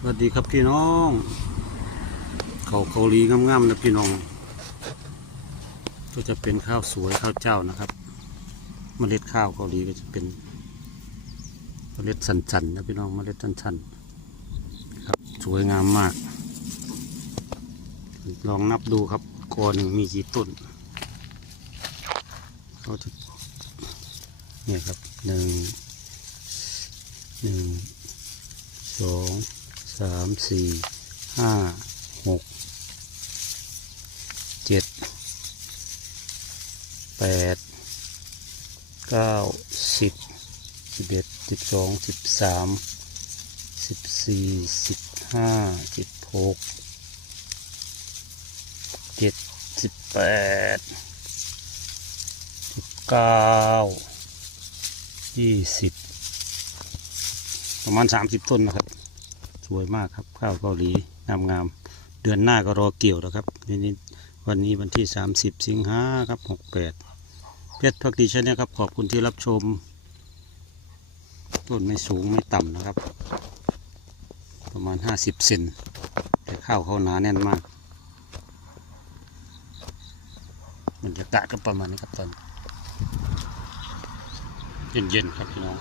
สวัสดีครับพี่น้องเขาเกาหลีงามๆนะพี่น้อง ก็จะเป็นข้าวสวยข้าวเจ้านะครับเมล็ดข้าวเกาหลีก็จะเป็นเมล็ดสันๆนะพี่น้องเมล็ดสันๆครับสวยงามมาก ลองนับดูครับกอหนึ่งมีกี่ต้นเขาจะเนี่ยครับหนึ่งหนึ่งสอง สามสี่ห้าหกเจ็ดแปดเก้าสิบสิบเอ็ดสิบสองสิบสามสิบสี่สิบห้าสิบหกเจ็ดสิบแปดสิบเก้ายี่สิบประมาณ30ต้นนะครับ สวยมากครับ ข้าวเกาหลีงามงามๆเดือนหน้าก็รอเกี่ยวแล้วครับวันนี้วันนี้วันที่ 30 สิงหาครับ68เพชรพักดีชาแนลครับ ขอบคุณที่รับชม ต้นไม่สูงไม่ต่ำนะครับ ประมาณ 50 เซนแต่ข้าวเขาหนาแน่นมากบรรยากาศก็ประมาณนี้ครับตอนเย็นๆครับพี่น้อง